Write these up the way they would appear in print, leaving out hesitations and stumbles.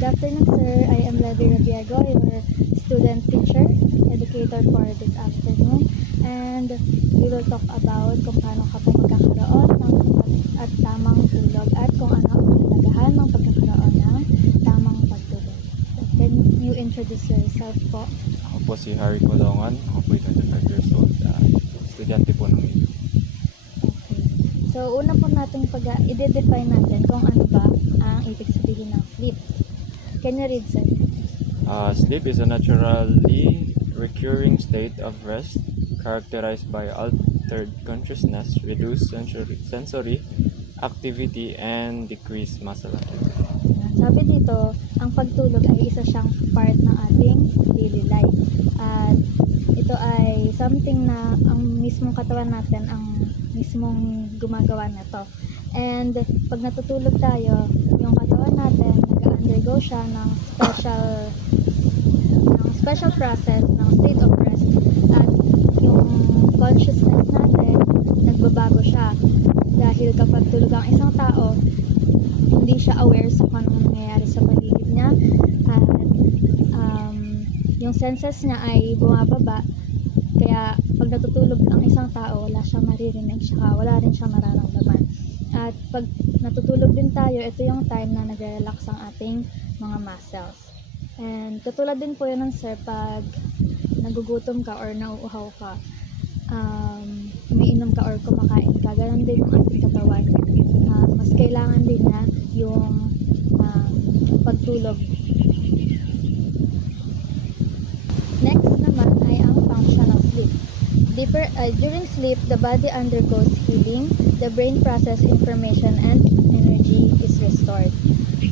Good afternoon, sir. I am Levi Rabiego, your student teacher, educator for this afternoon. And we will talk about kung paano ka po magkakaroon ng sapat at tamang tulog at kung ano ang kahalagahan ng pagkakaroon ng tamang pagtulog. So, can you introduce yourself po? Ako po si Harry Colongan. Ako po 25 years old. Estudyante po ng MIU. Okay. So, una po natin i-define natin kung ano ba ang ibig sabihin ng sleep. Can you read, sir? Sleep is a naturally recurring state of rest characterized by altered consciousness, reduced sensory activity, and decreased muscle activity. Sabi dito, ang pagtulog ay isa siyang part ng ating daily life. At ito ay something na ang mismong katawan natin ang mismong gumagawa nito. And pag natutulog tayo, yung katawan natin nag-undergo siya ng special process ng state of rest, at yung consciousness natin nagbabago siya dahil kapag tulog ang isang tao, hindi siya aware sa kung anong nangyayari sa paligid niya, at yung senses niya ay bumababa. Kaya pag natutulog ang isang tao, wala siyang maririnig, saka wala rin siyang mararamdaman. At pag natutulog din tayo, ito yung time na nagre-relax ang ating mga muscles. And katulad din po yun ng sir, pag nagugutom ka or nauuhaw ka, umiinom ka or kumakain ka, ganun din yung ating katawan. Mas kailangan din niya yung pagtulog. Next naman ay ang function of sleep. During sleep, the body undergoes healing, the brain process information, and energy is restored.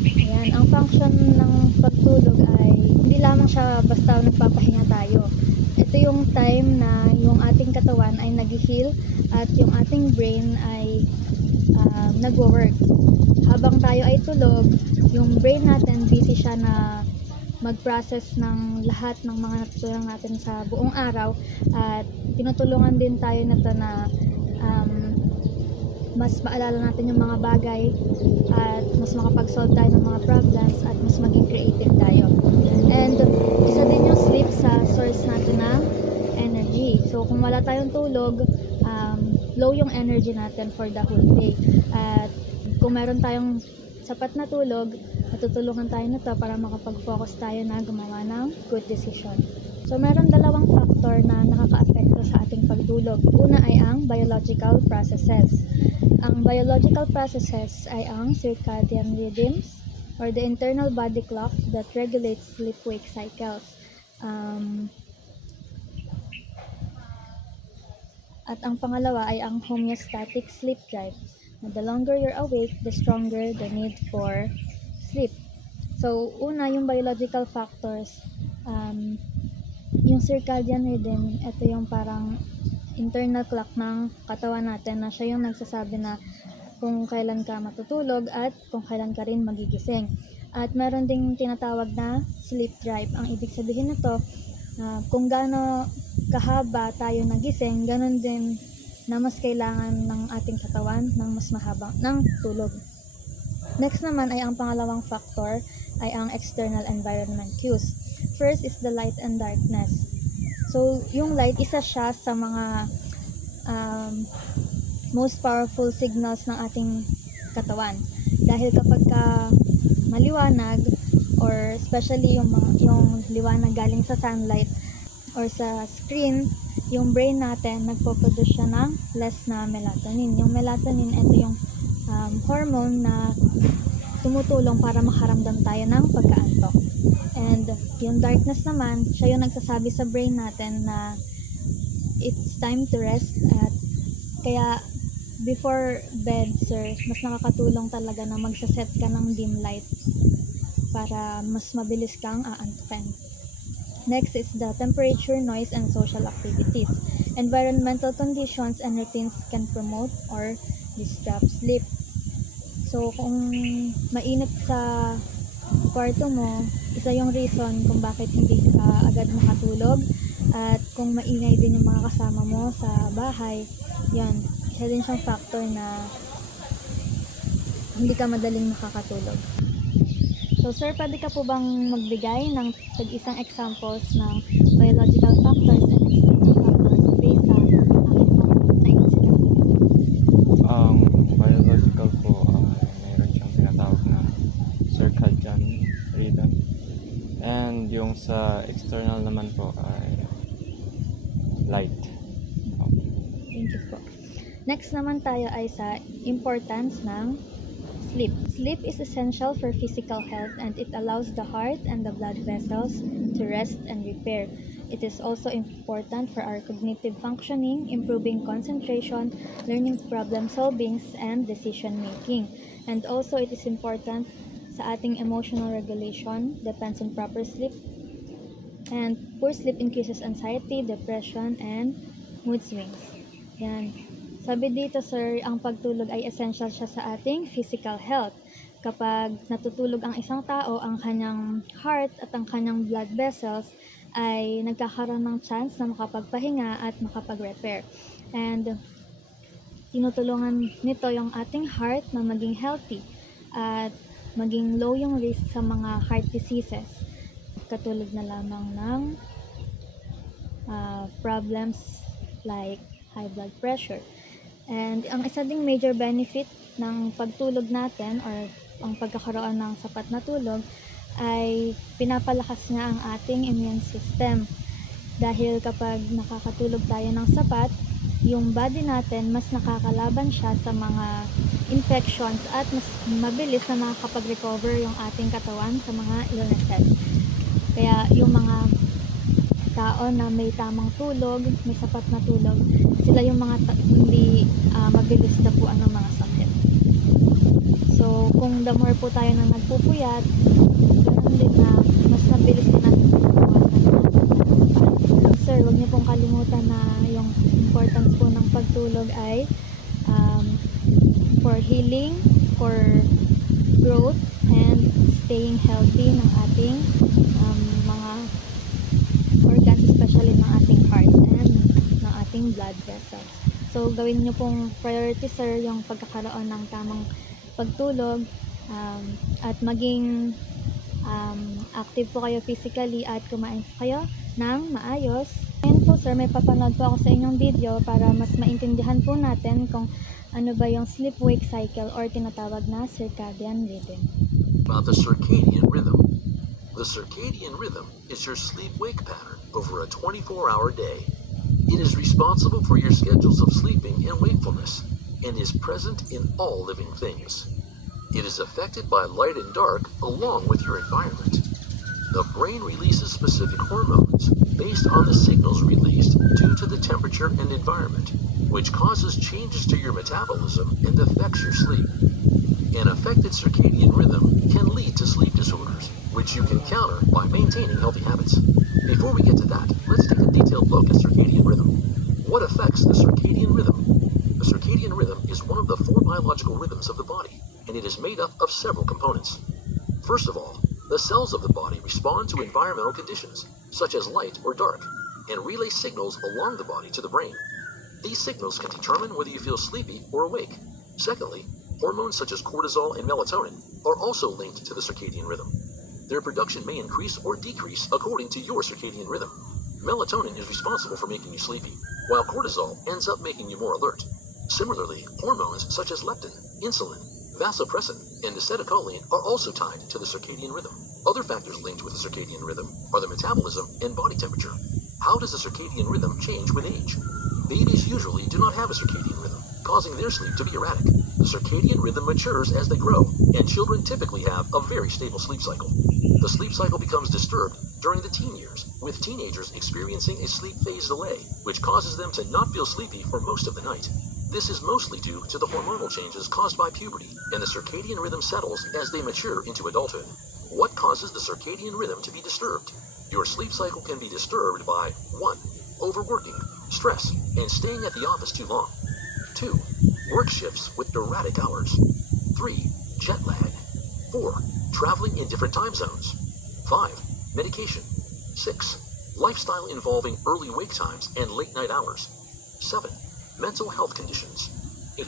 Ayan, ang function ng pagtulog ay hindi lamang siya basta nagpapahinga tayo. Ito yung time na yung ating katawan ay nag-heal at yung ating brain ay nagwo-work. Habang tayo ay tulog, yung brain natin busy siya na mag-process ng lahat ng mga natutunan natin sa buong araw, at tinutulungan din tayo nito na mas maalala natin yung mga bagay at mas makapag-solve tayo ng mga problems at mas maging creative tayo. And isa din yung sleep sa source natin ng energy. So kung wala tayong tulog, low yung energy natin for the whole day. At kung meron tayong sapat na tulog, natutulungan tayo nito para makapag-focus tayo na gumawa ng good decision. So meron dalawang factor na nakaka-apekto sa ating pagtulog. Una ay ang biological processes. Ang biological processes ay ang circadian rhythms or the internal body clock that regulates sleep-wake cycles. At ang pangalawa ay ang homeostatic sleep drive. The longer you're awake, the stronger the need for sleep. So, una, yung biological factors, yung circadian rhythm, ito yung parang internal clock ng katawan natin na siya yung nagsasabi na kung kailan ka matutulog at kung kailan ka rin magigising. At meron ding tinatawag na sleep drive. Ang ibig sabihin nito, kung gaano kahaba tayo nagising, ganun din na mas kailangan ng ating katawan ng mas mahabang ng tulog. Next naman ay ang pangalawang factor ay ang external environment cues. First is the light and darkness. So, yung light, isa siya sa mga most powerful signals ng ating katawan. Dahil kapag maliwanag, or especially yung liwanag galing sa sunlight or sa screen, yung brain natin nagpo-produce siya ng less na melatonin. Yung melatonin, ito yung hormone na tumutulong para makaramdam tayo ng pagkaantok. And yung darkness naman, siya yung nagsasabi sa brain natin na it's time to rest. At kaya before bed, sir, mas nakakatulong talaga na magsaset ka ng dim light para mas mabilis kang aantukin. Next is the temperature, noise, and social activities. Environmental conditions and routines can promote or disrupt sleep. So, kung mainit sa kwarto mo, isa yung reason kung bakit hindi ka agad makatulog. At kung maingay din yung mga kasama mo sa bahay, yan, isa din siyang factor na hindi ka madaling makakatulog. So sir, pwede ka po bang magbigay ng tag-isang examples ng biological factors and external factors based sa akin pong na-incident? Ang biological po ay mayroon siyang tinatawag na circadian rhythm. And yung sa external naman po ay light. Thank you po. Next naman tayo ay sa importance ng sleep. Sleep is essential for physical health and it allows the heart and the blood vessels to rest and repair. It is also important for our cognitive functioning, improving concentration, learning problem solving, and decision making. And also it is important sa ating emotional regulation, depends on proper sleep. And poor sleep increases anxiety, depression, and mood swings. Yan. Sabi dito sir, ang pagtulog ay essential siya sa ating physical health. Kapag natutulog ang isang tao, ang kanyang heart at ang kanyang blood vessels ay nagkakaroon ng chance na makapagpahinga at makapag-repair. And tinutulungan nito yung ating heart na maging healthy at maging low yung risk sa mga heart diseases. Katulad na lamang ng problems like high blood pressure. And ang isa ding major benefit ng pagtulog natin or ang pagkakaroon ng sapat na tulog ay pinapalakas niya ang ating immune system. Dahil kapag nakakatulog tayo ng sapat, yung body natin mas nakakalaban siya sa mga infections at mas mabilis na makakapag-recover yung ating katawan sa mga illnesses. Kaya yung mga tao na may tamang tulog, may sapat na tulog, sila yung mga hindi mabilis dapuan ng mga sakit. So, kung the more po tayo na nagpupuyat, ganoon din na mas mabilis din natin dapuan ng mga sakit. Sir, huwag niyo pong kalimutan na yung importance po ng pagtulog ay for healing, for growth, and staying healthy ng ating mga organs, especially ng ating heart and ng ating blood vessels. So, gawin nyo pong priority sir yung pagkakaroon ng tamang pagtulog at maging active po kayo physically at kumain po kayo ng maayos. Ngayon po sir, may papanood po ako sa inyong video para mas maintindihan po natin kung ano ba yung sleep-wake cycle or tinatawag na circadian rhythm. About the circadian rhythm. The circadian rhythm is your sleep-wake pattern over a 24-hour day. It is responsible for your schedules of sleeping and wakefulness and is present in all living things. It is affected by light and dark along with your environment. The brain releases specific hormones based on the signals released due to the temperature and environment, which causes changes to your metabolism and affects your sleep. An affected circadian rhythm can lead to sleep disorders, which you can counter by maintaining healthy habits. Before we get to that, let's take a detailed look at circadian rhythm. What affects the circadian rhythm? The circadian rhythm is one of the 4 biological rhythms of the body, and it is made up of several components. First of all, the cells of the body respond to environmental conditions, such as light or dark, and relay signals along the body to the brain. These signals can determine whether you feel sleepy or awake. Secondly, hormones such as cortisol and melatonin are also linked to the circadian rhythm. Their production may increase or decrease according to your circadian rhythm. Melatonin is responsible for making you sleepy, while cortisol ends up making you more alert. Similarly, hormones such as leptin, insulin, vasopressin, and acetylcholine are also tied to the circadian rhythm. Other factors linked with the circadian rhythm are the metabolism and body temperature. How does the circadian rhythm change with age? Babies usually do not have a circadian rhythm, causing their sleep to be erratic. The circadian rhythm matures as they grow, and children typically have a very stable sleep cycle. The sleep cycle becomes disturbed during the teen years, with teenagers experiencing a sleep phase delay, which causes them to not feel sleepy for most of the night. This is mostly due to the hormonal changes caused by puberty, and the circadian rhythm settles as they mature into adulthood. What causes the circadian rhythm to be disturbed? Your sleep cycle can be disturbed by 1. Overworking, stress, and staying at the office too long. 2. Work shifts with erratic hours. 3. Jet lag. 4. Traveling in different time zones. 5. Medication. 6. Lifestyle involving early wake times and late night hours. 7. Mental health conditions. 8.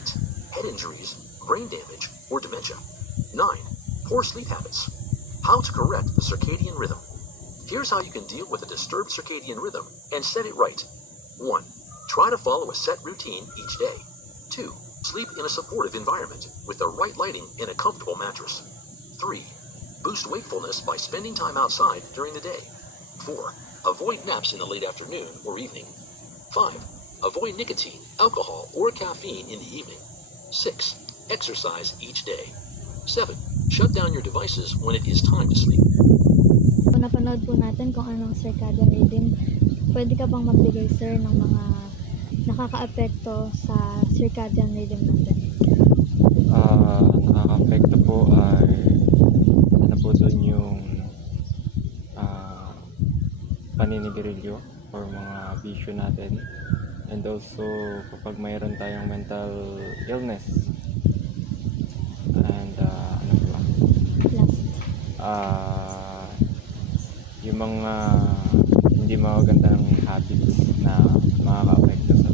Head injuries, brain damage, or dementia. 9. Poor sleep habits. How to correct the circadian rhythm. Here's how you can deal with a disturbed circadian rhythm and set it right. 1. Try to follow a set routine each day. 2. Sleep in a supportive environment with the right lighting and a comfortable mattress. 3. Boost wakefulness by spending time outside during the day. 4. Avoid naps in the late afternoon or evening. 5. Avoid nicotine, alcohol, or caffeine in the evening. 6. Exercise each day. 7. Shut down your devices when it is time to sleep. Kung napanood po natin kung anong circadian rhythm, pwede ka bang magbigay, sir, ng mga nakaka-apekto sa circadian rhythm natin? Nakaka-apekto po ay ano po dun yung paninigarilyo or mga bisyo natin, and also kapag mayroon tayong mental illness, and ano ba, Last. yung mga hindi magagandang habits na makaka-apekto sa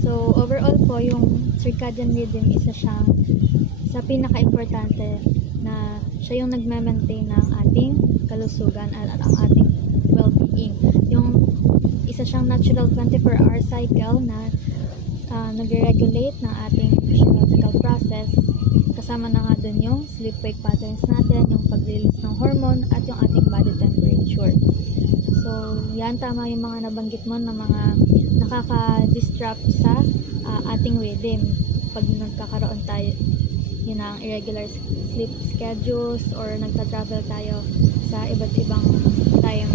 So, overall po, yung circadian rhythm, isa siyang sa pinaka-importante na siya yung nagme-maintain ng ating kalusugan at ang ating well-being. Yung isa siyang natural 24-hour cycle na nag-regulate ng ating physiological process. Kasama na nga dun yung sleep-wake patterns natin, yung pag-release ng hormone at yung ating body temperature. So, yan, tama yung mga nabanggit mo na mga nakaka-disrupt sa ating rhythm. Pag nagkakaroon tayo, yun ang irregular sleep schedules or nagta-travel tayo sa iba't ibang time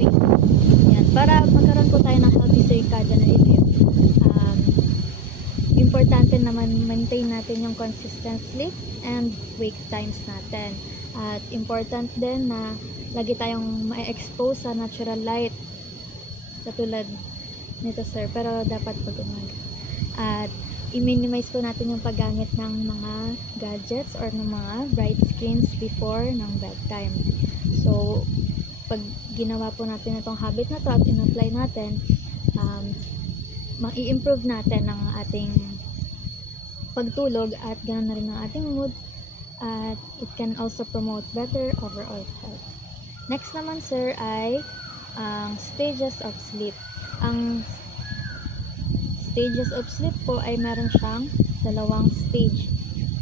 frame. Yan. Para magkaroon po tayo ng healthy circadian rhythm, importante naman maintain natin yung consistent sleep and wake times natin. At important din na lagi tayong ma-expose sa natural light katulad nito, sir, pero dapat pag umaga. At i-minimize po natin yung paggamit ng mga gadgets or ng mga bright screens before ng bedtime. So pag ginawa po natin itong habit na to at in-apply natin, ma-i-improve natin ang ating pagtulog at ganoon na rin ang ating mood, at it can also promote better overall health. Next naman, sir, ay ang stages of sleep. Ang stages of sleep po ay meron siyang dalawang stage.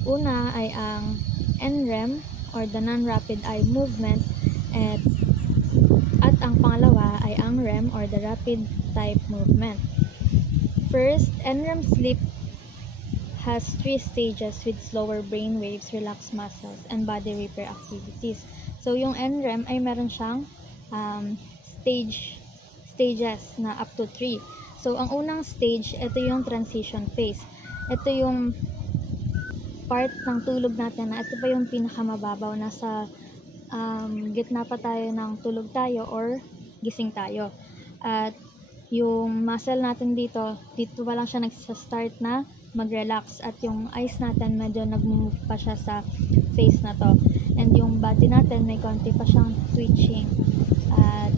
Una ay ang NREM or the non-rapid eye movement, at ang pangalawa ay ang REM or the rapid type movement. First, NREM sleep has 3 stages with slower brain waves, relaxed muscles, and body repair activities. So, yung NREM ay meron siyang stages na up to 3. So, ang unang stage, ito yung transition phase. Ito yung part ng tulog natin na ito pa yung pinakamababaw, nasa gitna pa tayo ng tulog tayo or gising tayo. At yung muscle natin dito pa lang siya nagsa-start na mag-relax, at yung eyes natin medyo nag-move pa siya sa face na to, and yung body natin may konti pa siyang twitching. At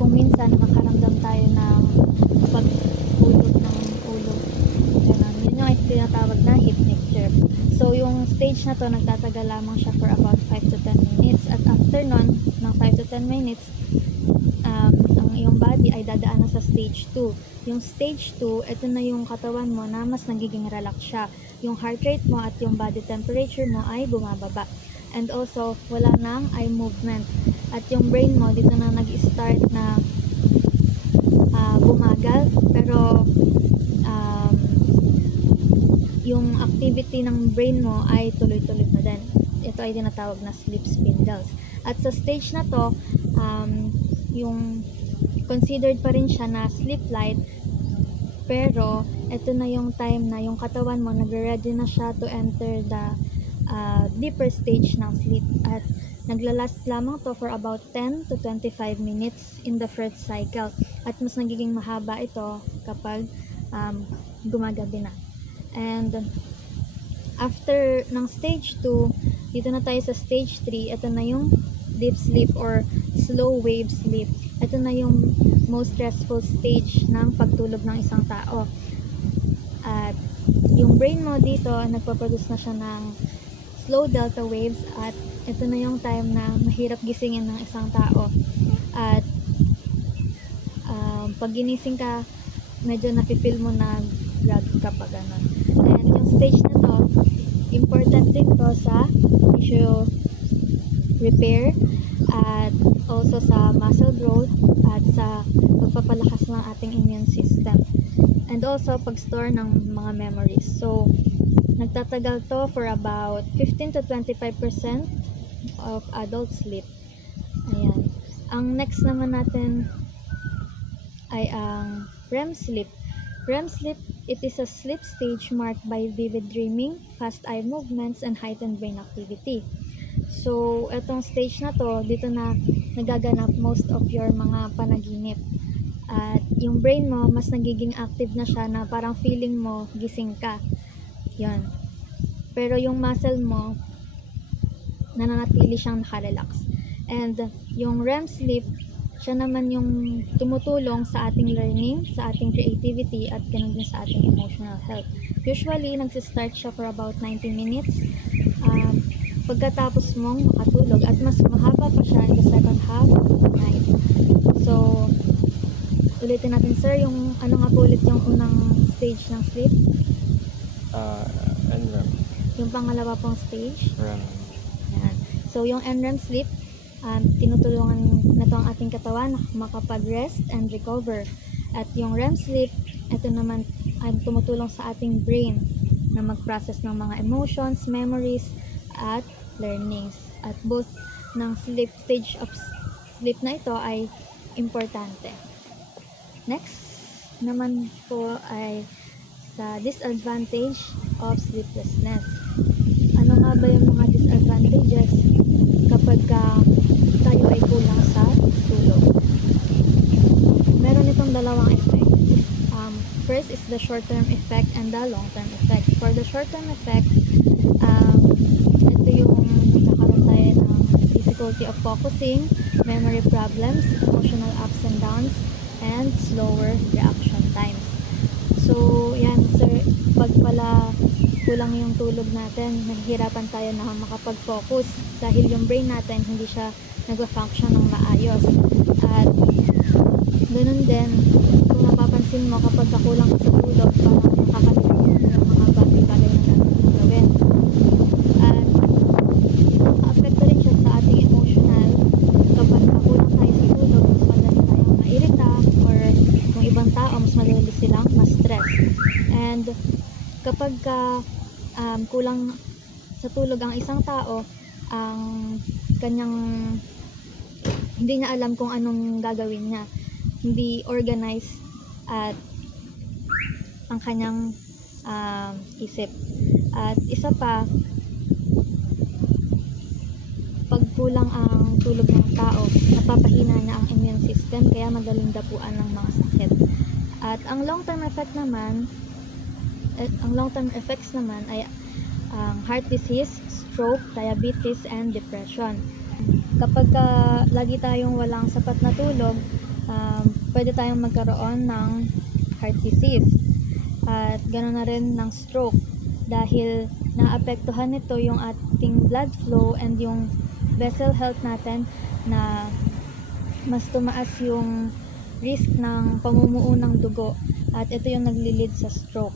kung minsan nakakaramdam tayo ng pag-ulog ng ulo, ganun, yun yung tinatawag na hypnic jerk. So yung stage na to nagtatagal lamang siya for about 5 to 10 minutes, at after nun ng 5 to 10 minutes, ang iyong body ay dadaan na sa stage 2. Yung stage 2, ito na yung katawan mo na mas nagiging relax siya. Yung heart rate mo at yung body temperature mo ay bumababa. And also, wala nang eye movement. At yung brain mo, dito na nag-start na bumagal. Pero, yung activity ng brain mo ay tuloy-tuloy na din. Ito ay tinatawag na sleep spindles. At sa stage na to, yung considered pa rin siya na sleep light, pero ito na yung time na yung katawan mo nagre-ready na siya to enter the deeper stage ng sleep, at naglalast lamang to for about 10 to 25 minutes in the first cycle, at mas nagiging mahaba ito kapag gumagabi na. And after ng stage 2, dito na tayo sa stage 3. Ito na yung deep sleep or slow wave sleep. Ito na yung most stressful stage ng pagtulog ng isang tao. At yung brain mo dito, nagpaproduce na siya ng slow delta waves at ito na yung time na mahirap gisingin ng isang tao. At pag ginising ka, medyo nafe-feel mo na groggy ka pa ganun. And yung stage na to, important din to sa tissue repair at also sa muscle growth at sa pagpapalakas ng ating immune system. And also pag-store ng mga memories. So, nagtatagal to for about 15 to 25% of adult sleep. Ayan. Ang next naman natin ay ang REM sleep. REM sleep, it is a sleep stage marked by vivid dreaming, fast eye movements, and heightened brain activity. So, etong stage na to, dito na nagaganap most of your mga panaginip. At yung brain mo, mas nagiging active na siya na parang feeling mo, gising ka. Yan. Pero yung muscle mo, nananatili siyang nakarelax. And yung REM sleep, siya naman yung tumutulong sa ating learning, sa ating creativity, at ganun din sa ating emotional health. Usually, nagsistart siya for about 90 minutes. Pagkatapos mong makatulog, at mas mahaba pa siya in the second half of the night. So, ulitin natin sir, yung ano nga po ulit yung unang stage ng sleep? NREM. Yung pangalawa pong stage? REM. Yan. So, yung NREM sleep, tinutulungan na to ang ating katawan na makapag-rest and recover. At yung REM sleep, ito naman ay tumutulong sa ating brain na mag-process ng mga emotions, memories, at learnings. At both ng sleep stage of sleep na ito ay importante. Next naman po ay sa disadvantage of sleeplessness. Ano nga ba yung mga disadvantages kapag tayo ay kulang sa tulog? Meron itong dalawang effect. First is the short-term effect and the long-term effect. For the short-term effect, ito yung nagkakaroon tayo ng difficulty of focusing, memory problems, emotional ups and downs, and slower reaction times. So, yan sir, pag pala kulang yung tulog natin, naghihirapan tayo na makapag-focus dahil yung brain natin hindi siya nag-function ng maayos. At ganun din, kung napapansin mo kapag kulang ka sa tulog, parang nakakalimutan mo yung mga bagay-bagay na dapat mong gawin. At apekto rin siya sa ating emotional. Kapag kulang tayo sa tulog, mas madali tayong mairita, or kung ibang tao, mas madali silang ma-stress. And kapag kulang sa tulog ang isang tao, ang kanyang hindi niya alam kung anong gagawin niya, hindi organized at ang kanyang isip. At isa pa, pag kulang ang tulog ng tao, napapahina niya ang immune system, kaya madaling dapuan ng mga sakit. At ang long-term effects naman ay heart disease, stroke, diabetes, and depression. Kapag lagi tayong walang sapat na tulog, pwede tayong magkaroon ng heart disease. At ganoon na rin ng stroke dahil naapektuhan nito yung ating blood flow and yung vessel health natin, na mas tumaas yung risk ng pamumuo ng dugo, at ito yung naglilid sa stroke.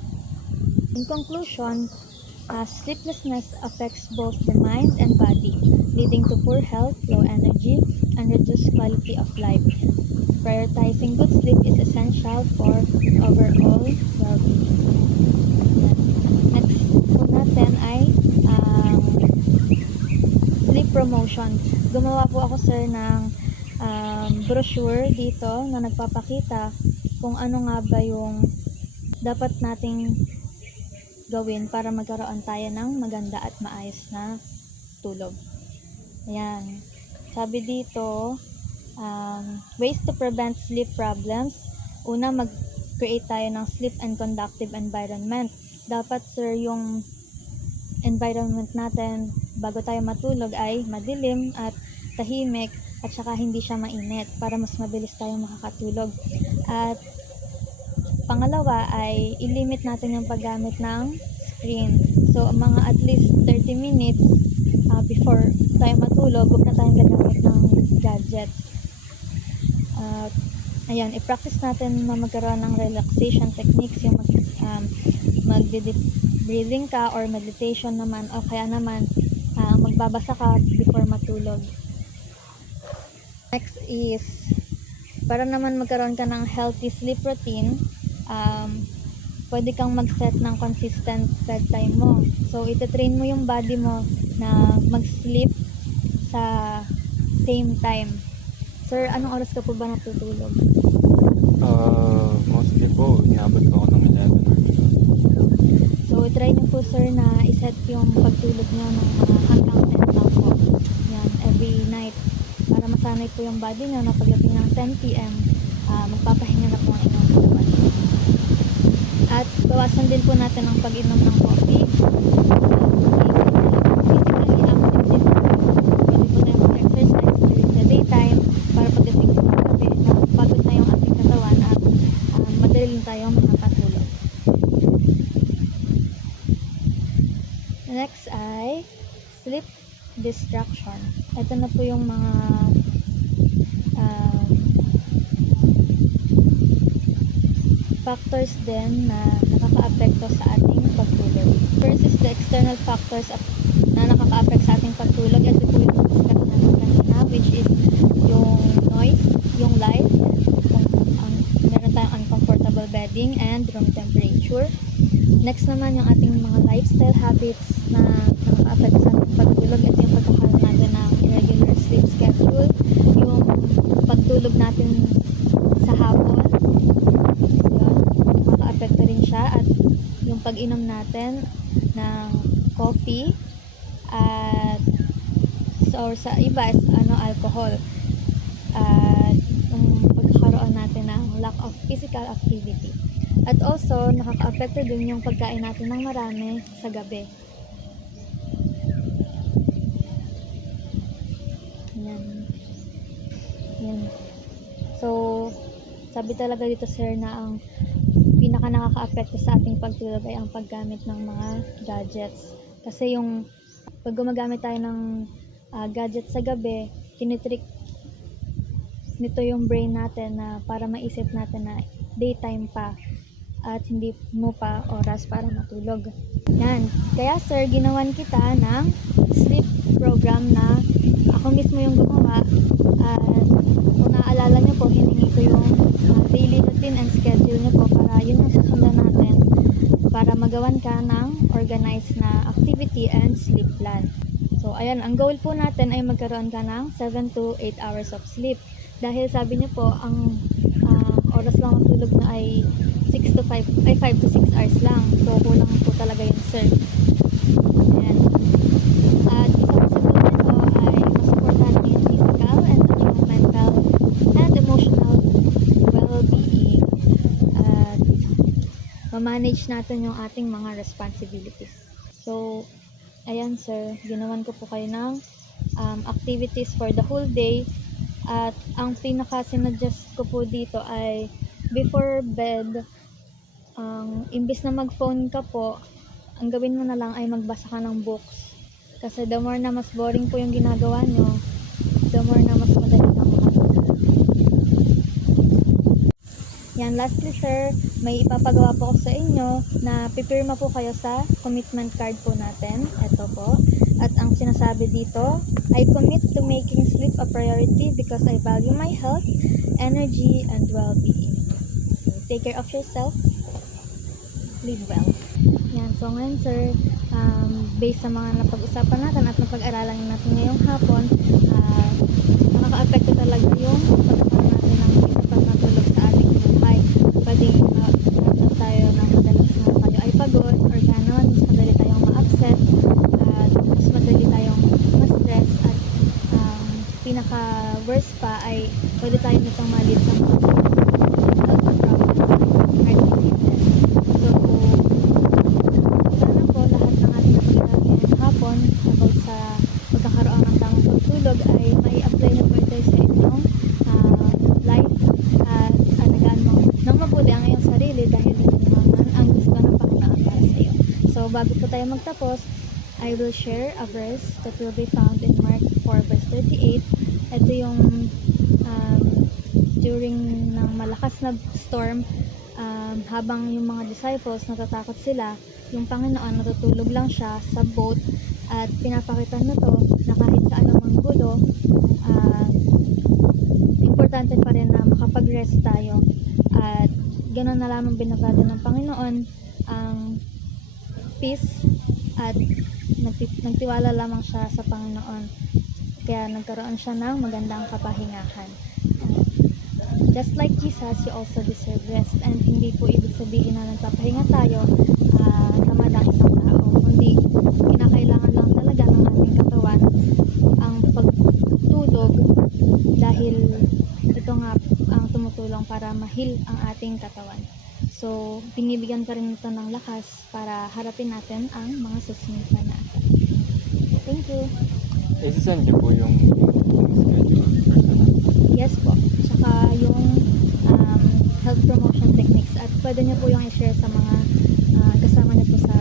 In conclusion, sleeplessness affects both the mind and body, leading to poor health, low energy, and reduced quality of life. Prioritizing good sleep is essential for overall well-being. Next po natin ay sleep promotion. Gumawa po ako sir ng brochure dito na nagpapakita kung ano nga ba yung dapat nating gawin para magkaroon tayo ng maganda at maayos na tulog. Ayan. Sabi dito, ways to prevent sleep problems. Una, mag-create tayo ng sleep and conductive environment. Dapat sir, yung environment natin bago tayo matulog ay madilim at tahimik, at saka hindi siya mainit para mas mabilis tayo makakatulog. At pangalawa ay i-limit natin yung paggamit ng screen. So, mga at least 30 minutes before tayo matulog, huwag na tayong gagamit ng gadgets. Ayan, i-practice natin na magkaroon ng relaxation techniques, yung mag-deep breathing ka or meditation naman, o kaya naman magbabasa ka before matulog. Next is, para naman magkaroon ka ng healthy sleep routine, pwede kang mag-set ng consistent bedtime mo. So, ititrain mo yung body mo na mag-sleep sa same time. Sir, anong oras ka po ba natutulog? Mostly po, inabot ko ako ng 11 or 12. So, try niyo po sir na iset yung pagtulog niyo ng mga hanggang 10 lang po. Yan, every night. Para masanay po yung body niyo na pagdating ng 10 p.m., magpapahinga na po ang inyong katawan. At bawasan din po natin ang pag-inom ng coffee. Physically active din po. Pwede po tayo mag-exercise during the daytime para pagdating po ng gabi, pagod na yung ating katawan at madali lang tayong makakatulog. Next ay sleep distraction. Ito na po yung mga factors din na nakaka-apekto sa ating pagtulog. First is the external factors na nakaka-apekto sa ating pagtulog. Ito po yung discuss natin kanina, which is yung noise, yung light, meron tayong uncomfortable bedding and room temperature. Next naman yung ating mga lifestyle habits na nakaka-apekto sa ating pagtulog. Ito yung pagkakaroon natin ng irregular sleep schedule, yung pagtulog natin sa hapon, nakaka-apekto rin siya, at yung pag-inom natin ng coffee at or sa iba is alcohol, at yung pagkakaroon natin ng lack of physical activity. At also, nakaka-apekto din yung pagkain natin ng marami sa gabi. Yan. So, sabi talaga dito sir na ang pinaka nakaka-apekto sa ating pagtulog ay ang paggamit ng mga gadgets. Kasi yung pag gumagamit tayo ng gadgets sa gabi, tinitrick nito yung brain natin na para maisip natin na daytime pa at hindi mo pa oras para matulog. Yan. Kaya sir, ginawan kita ng sleep program na ako mismo yung gumawa, at kung naaalala nyo po, hiningi ko yung daily routine and schedule nyo po para yun yung susundan natin para magawan ka ng organized na activity and sleep plan. So, ayan, ang goal po natin ay magkaroon ka ng 7 to 8 hours of sleep. Dahil sabi niyo po, ang oras lang ng tulog na ay 5 to 6 hours lang. So, kulang po talaga yun, sir. Ayan. At isa po sa goal nito ay masuportahan niyo yung physical and yung mental and emotional well-being. At ma-manage natin yung ating mga responsibilities. So, ayan sir, ginawan ko po kayo ng activities for the whole day. At ang pinaka-sinuggest ko po dito ay before bed, imbis na mag-phone ka po, ang gawin mo na lang ay magbasa ka ng books. Kasi the more na mas boring po yung ginagawa nyo, the more na mas madali kang makatulog. Yan, lastly sir, may ipapagawa po ako sa inyo na pipirma po kayo sa commitment card po natin. Ito po. At ang sinasabi dito, I commit to making sleep a priority because I value my health, energy, and well-being. So, take care of yourself. Live well. Yan. So ngayon sir, based sa mga napag-usapan natin at napag-aralan natin ngayong hapon, nakaka-apekto talaga yung pagkakaroon natin ng isipang natulog sa ating buhay. Pwedeng natin tayo ng madalas na tayo ay pagod, or gano'n, mas madali tayong ma-upset, at mas madali tayong ma-stress, at pinaka-worst pa ay pwede tayo nitong malit sa mga health problems, heart diseases. So, sana po lahat ng ating napag-aralan ngayong hapon about sa pagkakaroon ng tamang pagtulog ay may apply na po ito sa inyong life, at alagaan mo ng mabuti ang iyong sarili dahil ito naman ang gusto ng Panginoon para sa iyo. So, bago po tayo magtapos, I will share a verse that will be found in Mark 4 verse 38. Ito yung during ng malakas na storm, habang yung mga disciples natatakot sila, yung Panginoon natutulog lang siya sa boat at pinapakita na to na kahit sa anumang gulo, importante pa rin na makapag-rest tayo at ganoon na lamang binabati ng Panginoon ang peace at nagtiwala lamang siya sa Panginoon, kaya nagkaroon siya ng magandang kapahingahan. Just like Jesus, you also deserve rest, and hindi po ibig sabihin na nagpapahinga tayo tamad ang isang tao, kundi kinakailangan lang talaga ng ating katawan ang pagtulog, dahil ito nga ang tumutulong para ma-heal ang ating katawan. So, binibigyan ka rin ito ng lakas para harapin natin ang mga susunod na natin. Thank you. Isasend niyo po yung schedule personal. Yes po. Tsaka yung health promotion techniques, at pwede niyo po yung i-share sa mga kasama niyo po sa